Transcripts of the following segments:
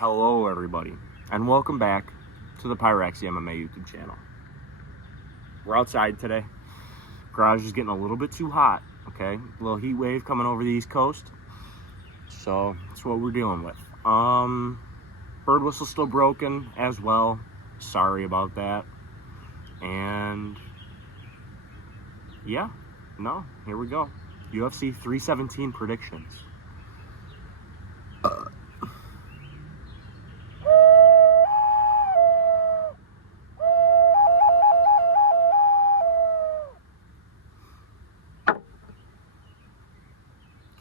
Hello, everybody, and welcome back to the Pyrex MMA YouTube channel. We're outside today. Garage is getting a little bit too hot, okay? A little heat wave coming over the East Coast. So, that's what we're dealing with. Bird whistle's still broken as well. Sorry about that. And, yeah, no, here we go. UFC 317 predictions.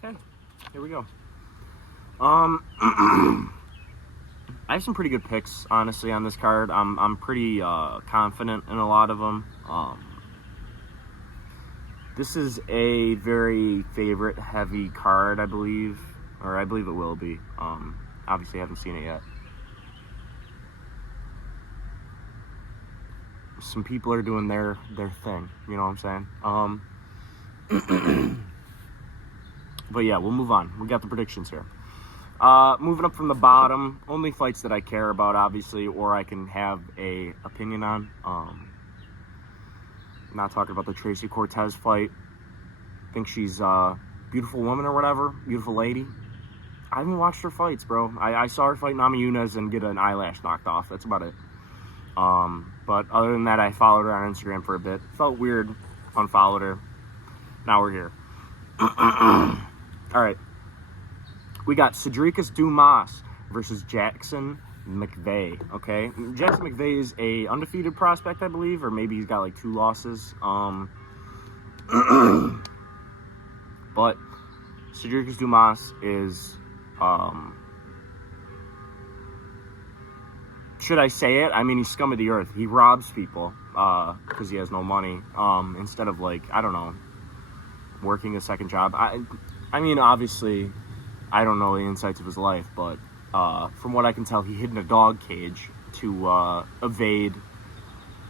Okay, here we go. I have some pretty good picks, honestly, on this card. I'm pretty confident in a lot of them. This is a very favorite-heavy card, I believe, or I believe it will be. Obviously, I haven't seen it yet. Some people are doing their thing, you know what I'm saying? But yeah, we'll move on. We got the predictions here. Moving up from the bottom, only fights that I care about, obviously, or I can have a opinion on. Not talking about the Tracy Cortez fight. I think she's a beautiful woman or whatever, beautiful lady. I haven't watched her fights, bro. I saw her fight Namajunas and get an eyelash knocked off. That's about it. But other than that, I followed her on Instagram for a bit. Felt weird, unfollowed her. Now we're here. All right. We got Cedricus Dumas versus Jackson McVeigh, okay? Jackson McVeigh is a undefeated prospect, I believe, or maybe he's got like 2 losses. But Cedricus Dumas is, should I say it? I mean, he's scum of the earth. He robs people because he has no money, instead of, like, I don't know, working a second job. I mean, obviously, I don't know the insights of his life, but from what I can tell, he hid in a dog cage to evade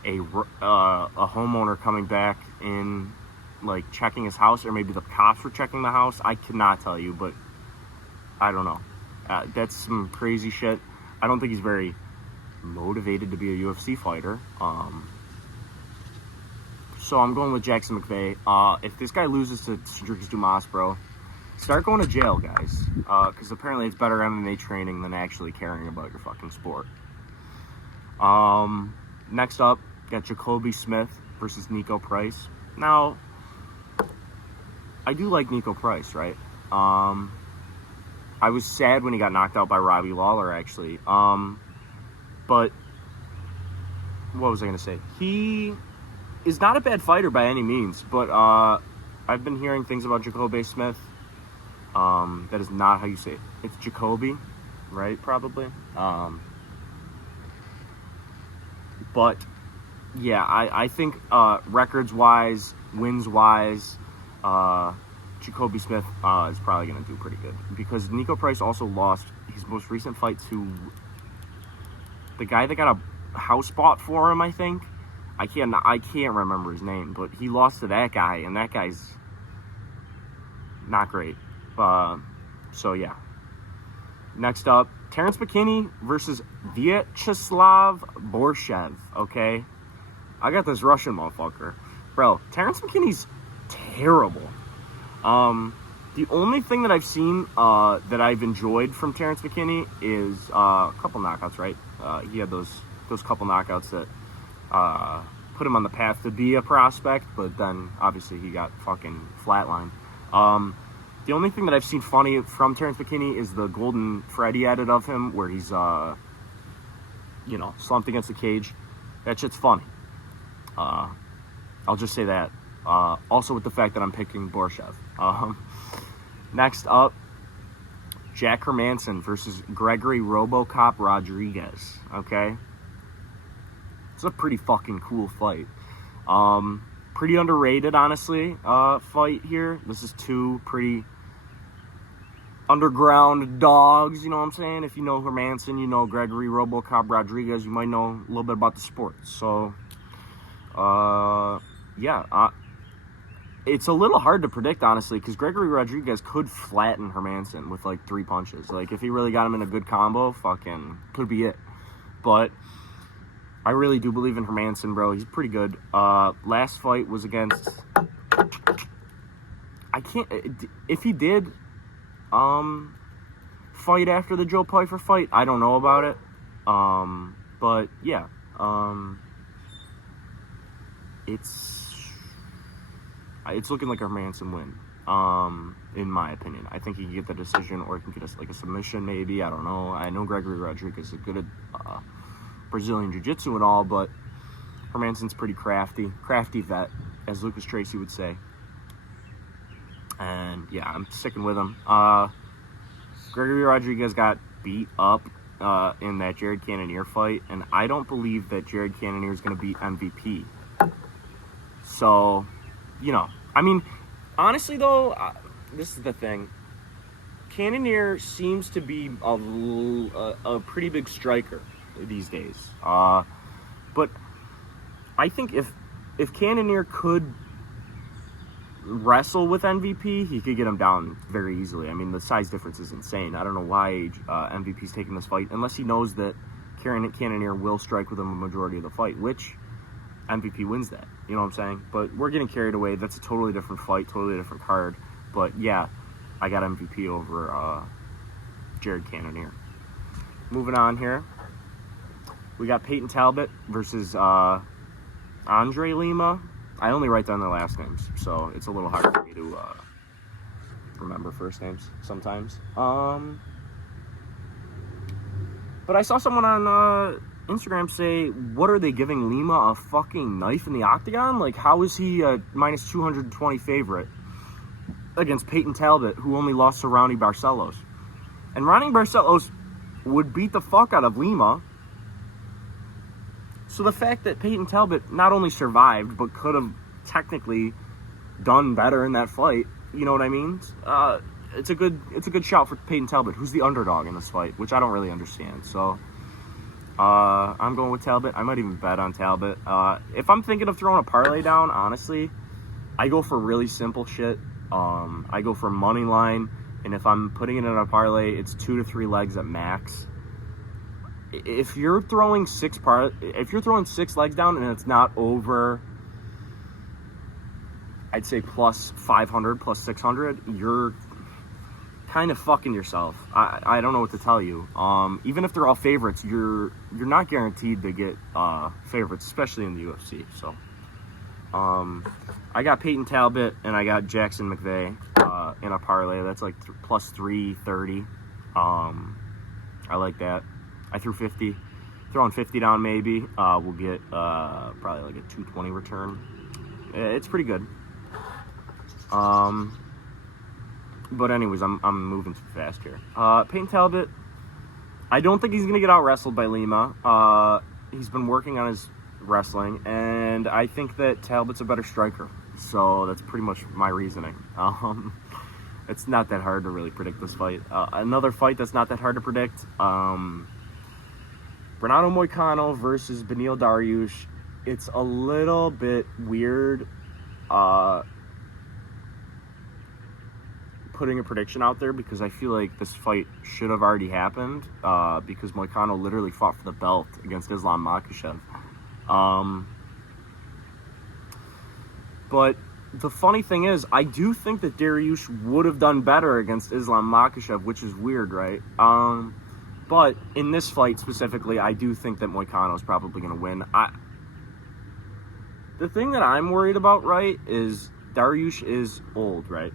a homeowner coming back in, like, checking his house, or maybe the cops were checking the house. I cannot tell you, but I don't know. That's some crazy shit. I don't think he's very motivated to be a UFC fighter. So I'm going with Jackson McVeigh. If this guy loses to Cedricus Dumas, bro, start going to jail, guys. Because apparently it's better MMA training than actually caring about your fucking sport. Next up, got Jacoby Smith versus Nico Price. Now, I do like Nico Price, right? I was sad when he got knocked out by Robbie Lawler, actually. But what was I going to say? He is not a bad fighter by any means, but I've been hearing things about Jacoby Smith. That is not how you say it. It's Jacoby, right? Probably. But yeah, I think records-wise, wins-wise, Jacoby Smith is probably going to do pretty good, because Nico Price also lost his most recent fight to the guy that got a house bought for him, I think. I can't remember his name, but he lost to that guy, and that guy's not great. So yeah. Next up, Terrence McKinney versus Vyacheslav Borshev, okay? I got this Russian motherfucker. Bro, Terrence McKinney's terrible. The only thing that I've seen that I've enjoyed from Terrence McKinney is a couple knockouts, right? He had those couple knockouts that put him on the path to be a prospect, but then obviously he got fucking flatlined. The only thing that I've seen funny from Terrence McKinney is the Golden Freddy edit of him, where he's, slumped against the cage. That shit's funny. I'll just say that. Also with the fact that I'm picking Borshev. Next up, Jack Hermanson versus Gregory Robocop Rodriguez. Okay? It's a pretty fucking cool fight. Pretty underrated, honestly, fight here. This is 2 pretty underground dogs, you know what I'm saying? If you know Hermanson, you know Gregory Robocop Rodriguez, you might know a little bit about the sport. So, yeah. it's a little hard to predict, honestly, because Gregory Rodriguez could flatten Hermansson with like 3 punches. Like, if he really got him in a good combo, fucking could be it. But I really do believe in Hermansson, bro. He's pretty good. Last fight was against... I can't... If he did fight after the Joe Pyfer fight, I don't know about it. But, yeah. It's looking like a Hermansson win, in my opinion. I think he can get the decision, or he can get a submission, maybe. I don't know. I know Gregory Rodriguez is good at Brazilian Jiu-Jitsu and all, but Hermansson's pretty crafty vet, as Lucas Tracy would say. And, yeah, I'm sticking with him. Gregory Rodriguez got beat up in that Jared Cannonier fight, and I don't believe that Jared Cannonier is going to beat MVP. So, you know, I mean, honestly, though, this is the thing. Cannonier seems to be a pretty big striker these days. But I think if Cannonier could wrestle with MVP, he could get him down very easily. I mean, the size difference is insane. I don't know why MVP's taking this fight, unless he knows that Cannonier will strike with him a majority of the fight, which MVP wins that. You know what I'm saying? But we're getting carried away. That's a totally different fight, totally different card. But yeah, I got MVP over Jared Cannonier. Moving on here. We got Peyton Talbot versus Andre Lima. I only write down their last names, so it's a little hard for me to remember first names sometimes. But I saw someone on Instagram say, what are they giving Lima, a fucking knife in the octagon? Like, how is he a minus 220 favorite against Peyton Talbot, who only lost to Ronnie Barcelos? And Ronnie Barcelos would beat the fuck out of Lima. So the fact that Peyton Talbot not only survived, but could have technically done better in that fight, you know what I mean? It's a good shout for Peyton Talbot, who's the underdog in this fight, which I don't really understand. So I'm going with Talbot. I might even bet on Talbot. If I'm thinking of throwing a parlay down, honestly, I go for really simple shit. I go for money line, and if I'm putting it in a parlay, it's 2 to 3 legs at max. If you're throwing 6 legs down and it's not over, I'd say plus 500, plus 600, you're kind of fucking yourself. I don't know what to tell you. Even if they're all favorites, you're not guaranteed to get favorites, especially in the UFC. So I got Peyton Talbot and I got Jackson McVeigh in a parlay. That's like plus 330. I like that. I threw 50. Throwing 50 down maybe. We'll get probably like a 220 return. It's pretty good. But anyways, I'm moving too fast here. Peyton Talbot, I don't think he's going to get out-wrestled by Lima. He's been working on his wrestling, and I think that Talbot's a better striker. So that's pretty much my reasoning. It's not that hard to really predict this fight. Another fight that's not that hard to predict, Renato Moicano versus Beneil Dariush. It's a little bit weird putting a prediction out there, because I feel like this fight should have already happened, because Moicano literally fought for the belt against Islam Makhachev. But the funny thing is, I do think that Dariush would have done better against Islam Makhachev, which is weird, right? But in this fight specifically, I do think that Moicano is probably going to win. The thing that I'm worried about, right, is Dariush is old, right?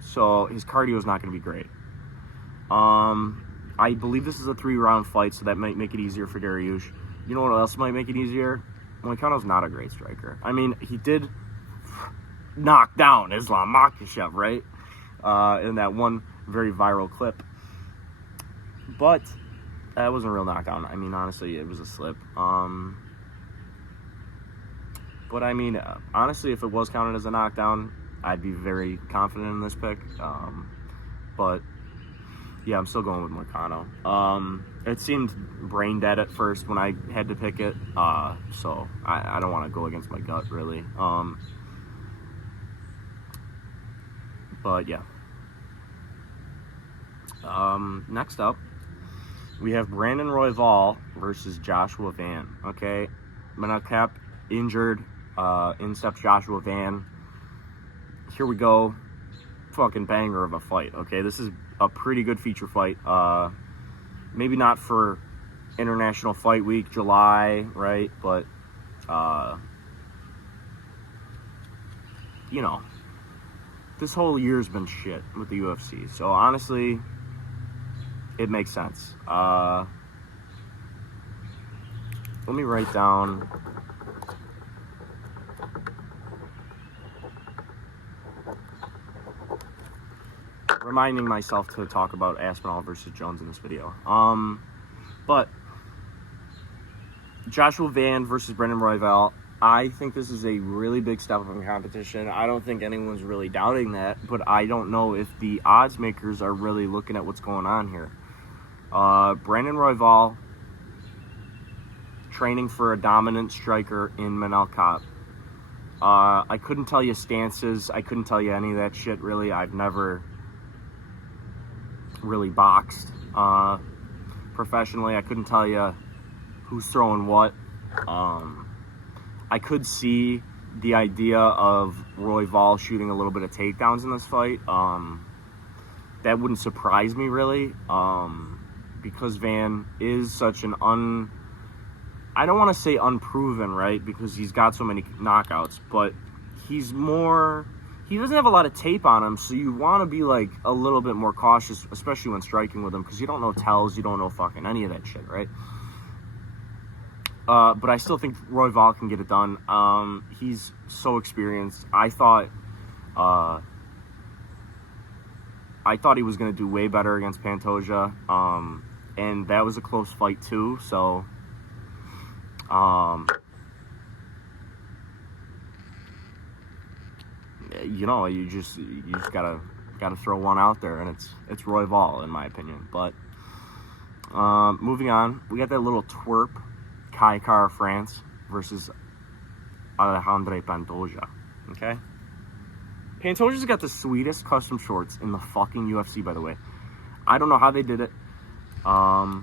So his cardio is not going to be great. I believe this is a 3-round fight, so that might make it easier for Dariush. You know what else might make it easier? Moicano's not a great striker. I mean, he did knock down Islam Makhachev, right? In that one very viral clip. But that wasn't a real knockdown. I mean, honestly, it was a slip. But I mean, honestly, if it was counted as a knockdown, I'd be very confident in this pick. But yeah, I'm still going with Moicano. It seemed brain dead at first when I had to pick it. So I don't want to go against my gut, really. But yeah. Next up, we have Brandon Royval versus Joshua Van. Okay, Manel Cap injured. In steps Joshua Van. Here we go. Fucking banger of a fight. Okay, this is a pretty good feature fight. Maybe not for International Fight Week, July, right? But you know, this whole year's been shit with the UFC. So honestly, it makes sense. Let me write down. Reminding myself to talk about Aspinall versus Jones in this video. But Joshua Van versus Brandon Royval. I think this is a really big step up in competition. I don't think anyone's really doubting that, but I don't know if the odds makers are really looking at what's going on here. Brandon Royval training for a dominant striker in Manel Kape. I couldn't tell you stances. I couldn't tell you any of that shit, really. I've never really boxed professionally. I couldn't tell you who's throwing what. I could see the idea of Royval shooting a little bit of takedowns in this fight. That wouldn't surprise me, really, because Van is such an I don't want to say unproven, right, because he's got so many knockouts, but he doesn't have a lot of tape on him, so you want to be, like, a little bit more cautious, especially when striking with him, because you don't know tells, you don't know fucking any of that shit, right? But I still think Royval can get it done. He's so experienced. I thought he was going to do way better against Pantoja, and that was a close fight too. So, you know, you just gotta throw one out there, and it's Royval in my opinion. But moving on, we got that little twerp. Kai Kara France versus Alejandro Pantoja. Okay? Pantoja's got the sweetest custom shorts in the fucking UFC, by the way. I don't know how they did it. The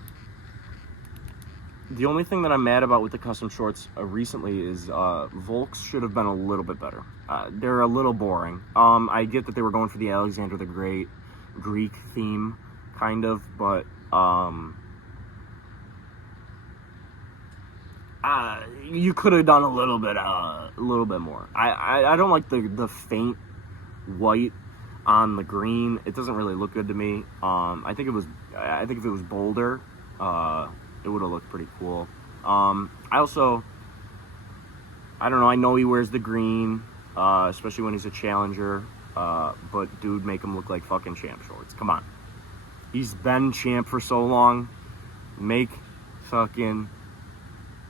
only thing that I'm mad about with the custom shorts recently is Volks should have been a little bit better. They're a little boring. I get that they were going for the Alexander the Great Greek theme, kind of, but you could have done a little bit more. I don't like the faint white on the green. It doesn't really look good to me. I think if it was bolder, it would have looked pretty cool. I don't know. I know he wears the green, especially when he's a challenger. But dude, make him look like fucking champ shorts. Come on. He's been champ for so long. Make fucking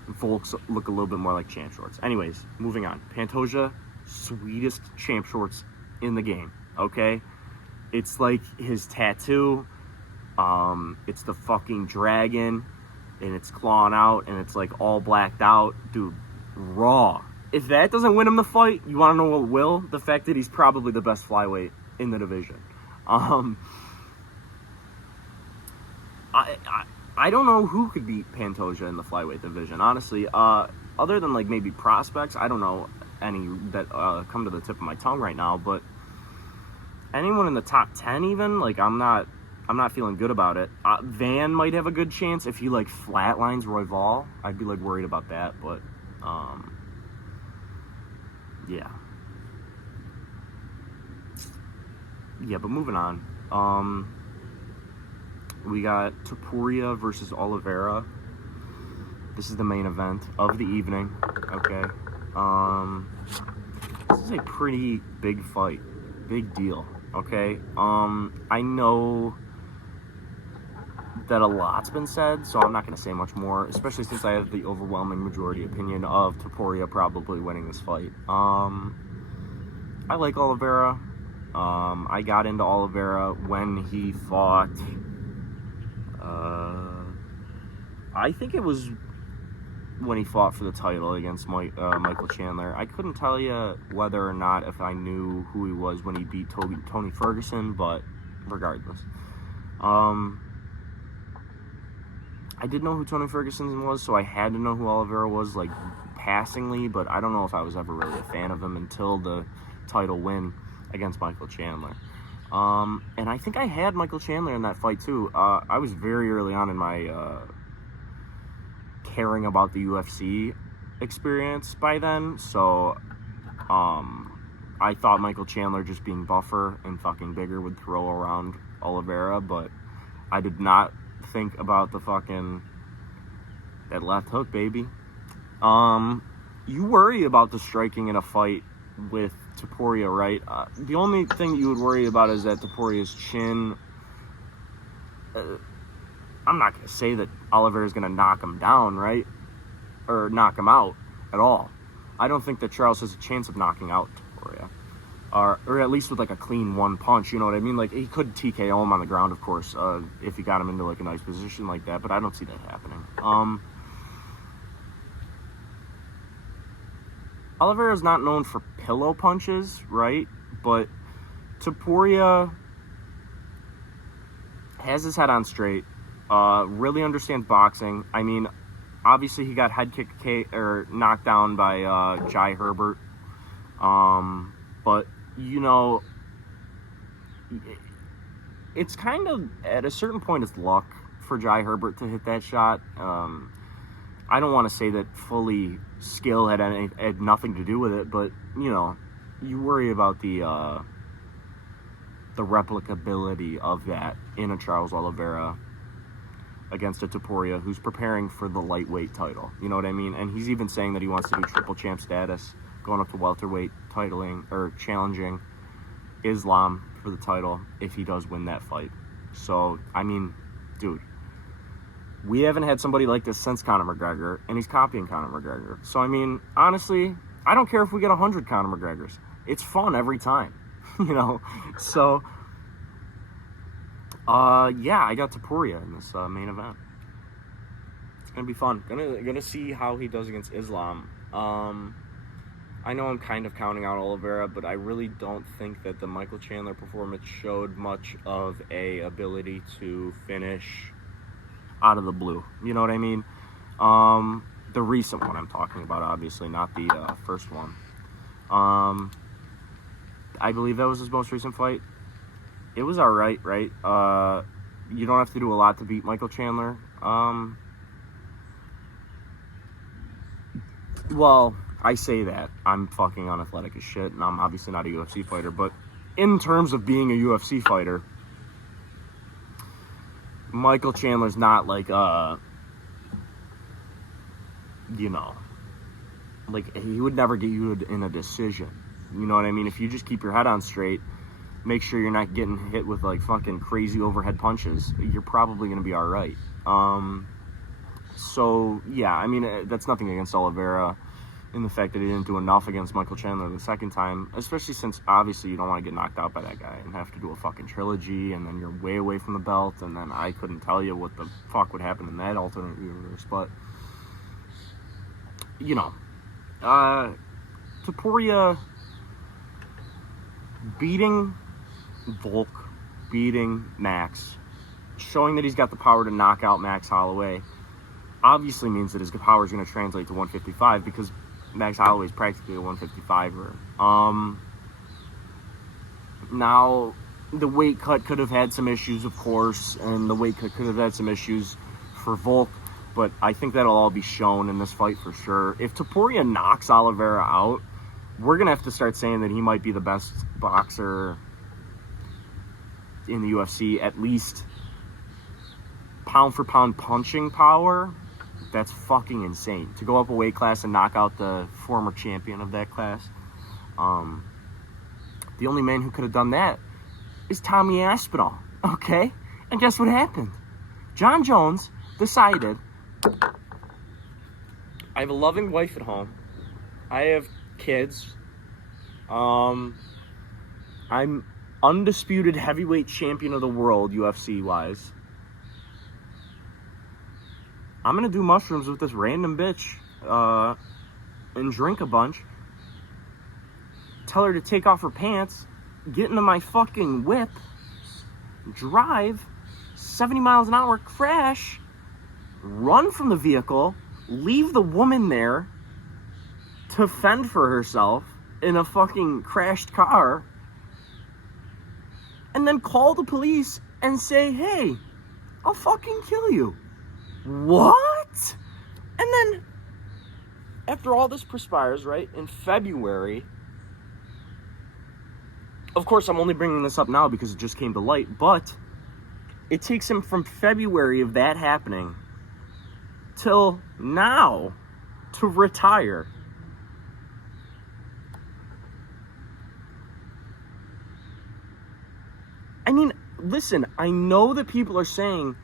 Volks look a little bit more like champ shorts. Anyways, moving on. Pantoja, sweetest champ shorts in the game. Okay, it's like his tattoo. It's the fucking dragon, and it's clawing out, and it's like all blacked out, dude. Raw. If that doesn't win him the fight, you want to know what will? The fact that he's probably the best flyweight in the division. I don't know who could beat Pantoja in the flyweight division, honestly. Other than, like, maybe prospects, I don't know any that come to the tip of my tongue right now, but anyone in the top 10 even, like, I'm not feeling good about it. Van might have a good chance if he, like, flatlines Royval. I'd be, like, worried about that, but, yeah. Yeah, but moving on. We got Topuria versus Oliveira. This is the main event of the evening. Okay. This is a pretty big fight. Big deal. Okay. I know that a lot's been said, so I'm not going to say much more, especially since I have the overwhelming majority opinion of Topuria probably winning this fight. I like Oliveira. I got into Oliveira when he fought... I think it was when he fought for the title against Michael Chandler. I couldn't tell you whether or not if I knew who he was when he beat Tony Ferguson, but regardless. I did know who Tony Ferguson was, so I had to know who Oliveira was, like, passingly, but I don't know if I was ever really a fan of him until the title win against Michael Chandler. And I think I had Michael Chandler in that fight, too. I was very early on in my caring about the UFC experience by then, so I thought Michael Chandler, just being buffer and fucking bigger, would throw around Oliveira, but I did not think about that left hook, baby. You worry about the striking in a fight with Topuria, right? The only thing that you would worry about is that Topuria's chin. I'm not going to say that Oliveira's going to knock him down, right? Or knock him out at all. I don't think that Charles has a chance of knocking out Topuria. Or at least with, like, a clean one punch, you know what I mean? Like, he could TKO him on the ground, of course, if he got him into, like, a nice position like that, but I don't see that happening. Oliveira's not known for pillow punches, right? But Topuria has his head on straight, really understands boxing. I mean, obviously he got head kicked or knocked down by Jai Herbert. But, you know, it's kind of, at a certain point, it's luck for Jai Herbert to hit that shot. I don't want to say that fully skill had nothing to do with it, but, you know, you worry about the replicability of that in a Charles Oliveira against a Topuria who's preparing for the lightweight title. You know what I mean? And he's even saying that he wants to do triple champ status, going up to welterweight, challenging Islam for the title if he does win that fight. So, I mean, dude, we haven't had somebody like this since Conor McGregor, and he's copying Conor McGregor. So, I mean, honestly, I don't care if we get 100 Conor McGregors. It's fun every time, you know? So, yeah, I got Topuria in this main event. It's going to be fun. Gonna see how he does against Islam. I know I'm kind of counting out Oliveira, but I really don't think that the Michael Chandler performance showed much of a ability to finish out of the blue. You know what I mean? The recent one I'm talking about, obviously, not the first one. I believe that was his most recent fight. It was all right, right? You don't have to do a lot to beat Michael Chandler. Well, I say that. I'm fucking unathletic as shit, and I'm obviously not a UFC fighter, but in terms of being a UFC fighter, Michael Chandler's not like, you know, like, he would never get you in a decision. You know what I mean? If you just keep your head on straight, make sure you're not getting hit with, like, fucking crazy overhead punches, you're probably going to be all right. So, yeah, I mean, that's nothing against Oliveira in the fact that he didn't do enough against Michael Chandler the second time, especially since, obviously, you don't want to get knocked out by that guy and have to do a fucking trilogy, and then you're way away from the belt, and then I couldn't tell you what the fuck would happen in that alternate universe, but, you know, Topuria beating Volk, beating Max, showing that he's got the power to knock out Max Holloway, obviously means that his power is going to translate to 155 because Max Holloway is practically a 155er. Now, the weight cut could have had some issues, of course, and the weight cut could have had some issues for Volk, but I think that'll all be shown in this fight for sure. If Topuria knocks Oliveira out, we're going to have to start saying that he might be the best boxer in the UFC, at least pound for pound punching power. That's fucking insane. To go up a weight class and knock out the former champion of that class. The only man who could have done that is Tommy Aspinall, okay? And guess what happened? John Jones decided, I have a loving wife at home. I have kids. I'm undisputed heavyweight champion of the world, UFC-wise. I'm going to do mushrooms with this random bitch and drink a bunch, tell her to take off her pants, get into my fucking whip, drive 70 miles an hour, crash, run from the vehicle, leave the woman there to fend for herself in a fucking crashed car, and then call the police and say, hey, I'll fucking kill you. What? And then, after all this perspires, right, in February, of course, I'm only bringing this up now because it just came to light, but it takes him from February of that happening till now to retire. I mean, listen, I know that people are saying,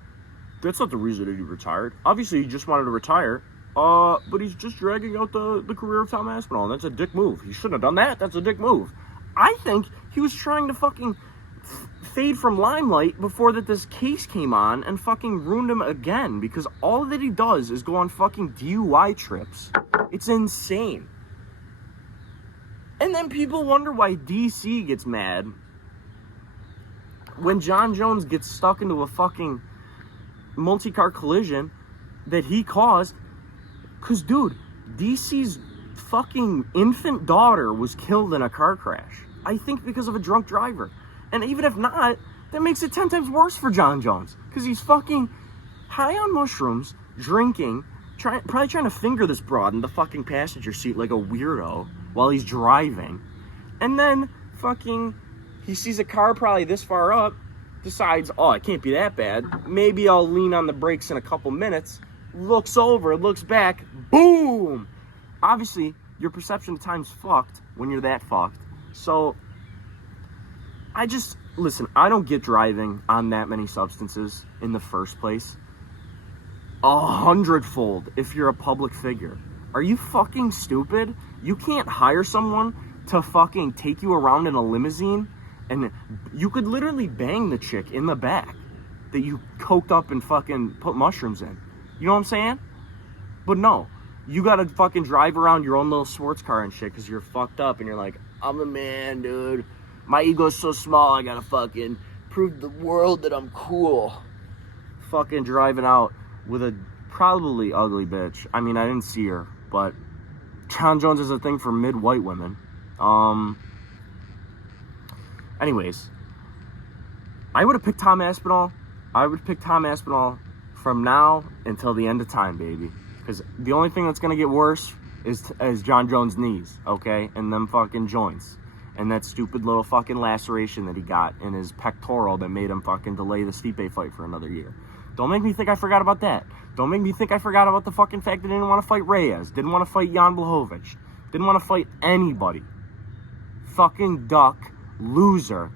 that's not the reason that he retired. Obviously, he just wanted to retire, but he's just dragging out the career of Tom Aspinall, and that's a dick move. He shouldn't have done that. That's a dick move. I think he was trying to fucking fade from limelight before that this case came on and fucking ruined him again, because all that he does is go on fucking DUI trips. It's insane. And then people wonder why DC gets mad when John Jones gets stuck into a fucking multi-car collision that he caused. Because, dude, DC's fucking infant daughter was killed in a car crash. I think because of a drunk driver. And even if not, that makes it 10 times worse for John Jones. Because he's fucking high on mushrooms, drinking, probably trying to finger this broad in the fucking passenger seat like a weirdo while he's driving. And then fucking he sees a car probably this far up, decides, oh, it can't be that bad. Maybe I'll lean on the brakes in a couple minutes. Looks over, looks back, boom! Obviously, your perception of time's fucked when you're that fucked. So, listen, I don't get driving on that many substances in the first place. 100-fold if you're a public figure. Are you fucking stupid? You can't hire someone to fucking take you around in a limousine, and you could literally bang the chick in the back that you coked up and fucking put mushrooms in. You know what I'm saying? But no, you gotta fucking drive around your own little sports car and shit because you're fucked up and you're like, I'm the man, dude. My ego's so small, I gotta fucking prove to the world that I'm cool. Fucking driving out with a probably ugly bitch. I mean, I didn't see her, but John Jones is a thing for mid-white women. Anyways, I would have picked Tom Aspinall. I would pick Tom Aspinall from now until the end of time, baby. Because the only thing that's going to get worse is John Jones' knees, okay? And them fucking joints. And that stupid little fucking laceration that he got in his pectoral that made him fucking delay the Stipe fight for another year. Don't make me think I forgot about that. Don't make me think I forgot about the fucking fact that he didn't want to fight Reyes. Didn't want to fight Jan Blachowicz. Didn't want to fight anybody. Fucking duck. Loser.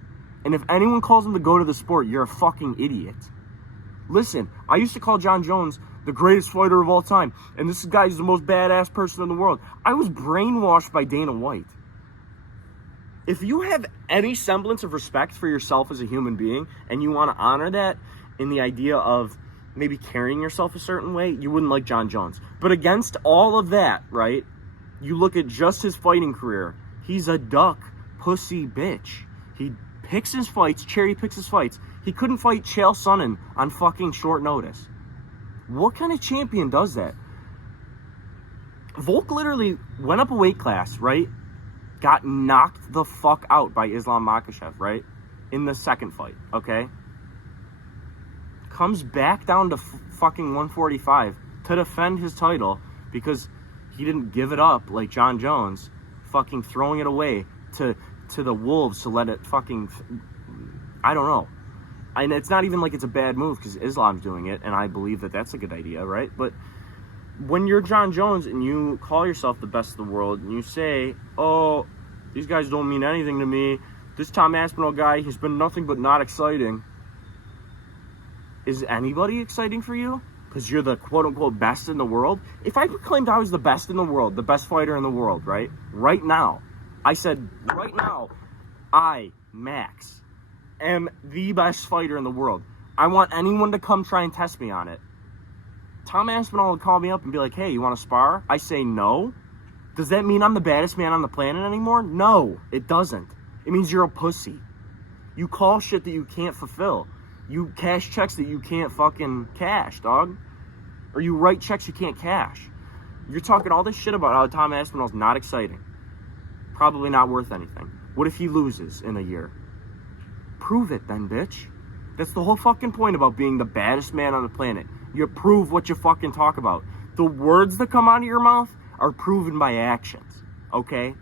And if anyone calls him the goat of the sport, you're a fucking idiot. Listen, I used to call John Jones the greatest fighter of all time, and this guy is the most badass person in the world. I was brainwashed by Dana White. If you have any semblance of respect for yourself as a human being, and you want to honor that in the idea of maybe carrying yourself a certain way, you wouldn't like John Jones. But against all of that, right, you look at just his fighting career, he's a duck, pussy bitch. He picks his fights, cherry picks his fights. He couldn't fight Chael Sonnen on fucking short notice. What kind of champion does that? Volk literally went up a weight class, right? Got knocked the fuck out by Islam Makhachev, right? In the second fight, okay? Comes back down to fucking 145 to defend his title because he didn't give it up like John Jones, fucking throwing it away to the wolves to let it fucking, I don't know. And it's not even like it's a bad move because Islam's doing it, and I believe that that's a good idea, right? But when you're John Jones and you call yourself the best in the world and you say, oh, these guys don't mean anything to me, this Tom Aspinall guy, he's been nothing but not exciting. Is anybody exciting for you? Because you're the quote-unquote best in the world? If I proclaimed I was the best in the world, the best fighter in the world, right? Right now, I said, right now, I, Max, am the best fighter in the world. I want anyone to come try and test me on it. Tom Aspinall would call me up and be like, hey, you want to spar? I say no. Does that mean I'm the baddest man on the planet anymore? No, it doesn't. It means you're a pussy. You call shit that you can't fulfill. You cash checks that you can't fucking cash, dog. Or you write checks you can't cash. You're talking all this shit about how Tom Aspinall's not exciting. Probably not worth anything. What if he loses in a year? Prove it then, bitch. That's the whole fucking point about being the baddest man on the planet. You prove what you fucking talk about. The words that come out of your mouth are proven by actions, okay?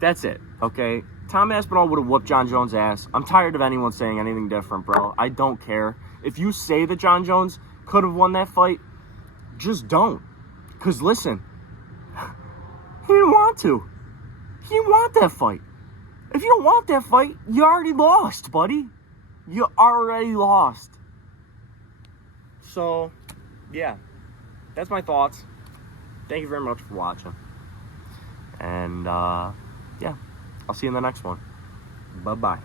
That's it, okay? Tom Aspinall would have whooped John Jones' ass. I'm tired of anyone saying anything different, bro. I don't care. If you say that John Jones could have won that fight, just don't. Because listen, he didn't want to. He didn't want that fight. If you don't want that fight, you already lost, buddy. You already lost. So, yeah. That's my thoughts. Thank you very much for watching. And, yeah. I'll see you in the next one. Bye-bye.